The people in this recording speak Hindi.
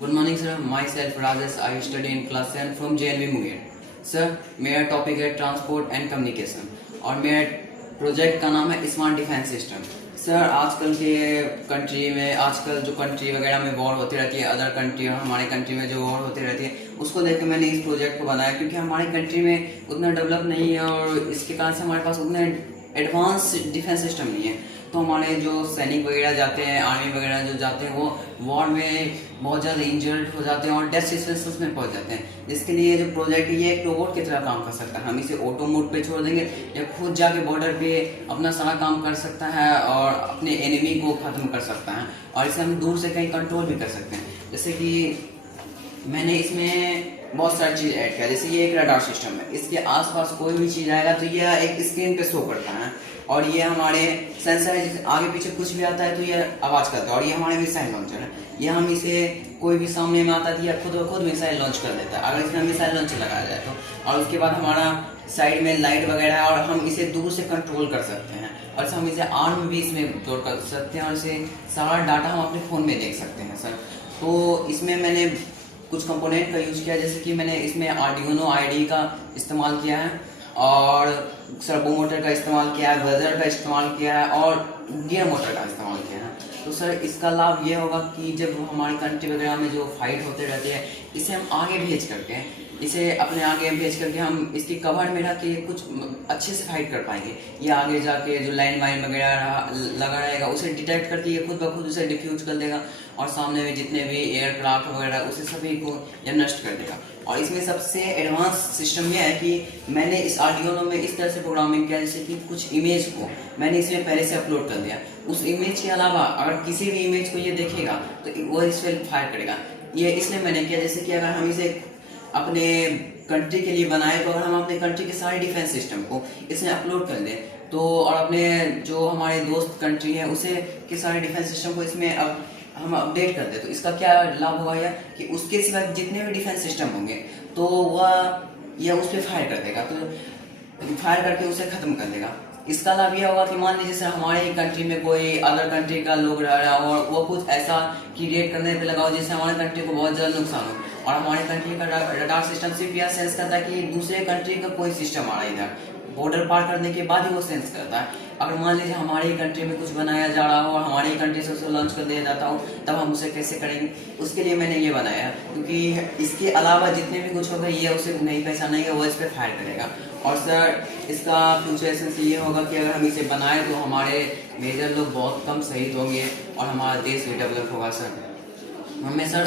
Good morning sir, my self Rajesh, I study in class 10 from JNV Munger. Sir, मेरा टॉपिक है ट्रांसपोर्ट एंड कम्युनिकेशन और मेरे प्रोजेक्ट का नाम है स्मार्ट डिफेंस सिस्टम। सर, आजकल के कंट्री में आजकल जो कंट्री वगैरह में वॉर होती रहती है, अदर कंट्री और हमारे कंट्री में जो वॉर होती रहती है, उसको देख के मैंने इस प्रोजेक्ट को बनाया क्योंकि हमारी कंट्री में उतना डेवलप नहीं है और इसके कारण से हमारे पास उतने एडवांस डिफेंस सिस्टम नहीं है। तो हमारे जो सैनिक वगैरह जाते हैं, आर्मी वगैरह जो जाते हैं, वो वॉर में बहुत ज़्यादा इंजर्ड हो जाते हैं और डेथ सिचुएशंस में पहुंच जाते हैं। जिसके लिए जो प्रोजेक्ट है ये एक रोबोट की तरह काम कर सकता है। हम इसे ऑटो मोड पे छोड़ देंगे या खुद जाके बॉर्डर पे अपना सारा काम कर सकता है और अपने एनिमी को ख़त्म कर सकता है और इसे हम दूर से कहीं कंट्रोल भी कर सकते हैं। जैसे कि मैंने इसमें बहुत सारी चीज़ ऐड किया, जैसे ये एक रडार सिस्टम है। इसके आसपास कोई भी चीज़ आएगा तो यह एक स्क्रीन पे शो करता है और ये हमारे सेंसर है, जैसे आगे पीछे कुछ भी आता है तो ये आवाज़ करता है। और ये हमारे मिसाइल लॉन्चर है, ये हम इसे कोई भी सामने में आता है तो यह खुद ब खुद मिसाइल लॉन्च कर देता है अगर इसमें मिसाइल लॉन्चर लगाया जाए तो। और उसके बाद हमारा साइड में लाइट वगैरह है और हम इसे दूर से कंट्रोल कर सकते हैं और हम इसे आर्म भी इसमें जोड़ कर सकते हैं और इसे सारा डाटा हम अपने फ़ोन में देख सकते हैं। सर, तो इसमें मैंने कुछ कंपोनेंट का यूज़ किया, जैसे कि मैंने इसमें आर्डिनो IDE का इस्तेमाल किया है और सर्वो मोटर का इस्तेमाल किया है, बजर का इस्तेमाल किया है और गियर मोटर का इस्तेमाल किया है। तो सर, इसका लाभ ये होगा कि जब हमारी कंट्री वगैरह में जो फाइट होते रहते हैं, इसे हम आगे भेज करके हम इसकी कवर में रख के कुछ अच्छे से फाइट कर पाएंगे। ये आगे जाके जो लाइन वाइन वगैरह लगा रहेगा उसे डिटेक्ट करके ये खुद ब खुद उसे डिफ्यूज कर देगा और सामने में जितने भी एयरक्राफ्ट वगैरह उसे सभी को ये नष्ट कर देगा। और इसमें सबसे एडवांस सिस्टम यह है कि मैंने इस आर्डिनो में इस तरह से प्रोग्रामिंग किया जैसे कि कुछ इमेज को मैंने इसमें पहले से अपलोड कर दिया। उस इमेज के अलावा अगर किसी भी इमेज को ये देखेगा तो वो इस पर फायर करेगा। ये इसलिए मैंने किया जैसे कि अगर हम इसे अपने कंट्री के लिए बनाए तो अगर हम अपने कंट्री के सारे डिफेंस सिस्टम को इसमें अपलोड कर दें तो और अपने जो हमारे दोस्त कंट्री है उसे के सारे डिफेंस सिस्टम को इसमें अब हम अपडेट कर दें तो इसका क्या लाभ होगा यह कि उसके सिवा जितने भी डिफेंस सिस्टम होंगे तो वह यह उस पर फायर कर देगा, तो फायर करके उसे ख़त्म कर देगा। इसका लाभ यह होगा कि मान लीजिए सर हमारे कंट्री में कोई अदर कंट्री का लोग रह रहा है और वो कुछ ऐसा क्रिएट करने पे लगाओ जिससे हमारे कंट्री को बहुत ज़्यादा नुकसान हो और हमारे कंट्री का रडार सिस्टम सिर्फ यह सेंस करता है कि दूसरे कंट्री का कोई सिस्टम आ रहा है इधर, बॉर्डर पार करने के बाद ही वो सेंस करता है। अगर मान लीजिए हमारी कंट्री में कुछ बनाया जा रहा हो और हमारी कंट्री से उसे लॉन्च कर दिया जाता हो तब हम उसे कैसे करेंगे, उसके लिए मैंने ये बनाया क्योंकि इसके अलावा जितने भी कुछ होगा ये उसे नहीं पहचानेगा, वो इस पर फायर करेगा। और सर, इसका फ्यूचर एसेंस ये होगा कि अगर हम इसे बनाएं तो हमारे मेजर लोग बहुत कम शहीद होंगे और हमारा देश भी डेवलप होगा। सर, हमें सर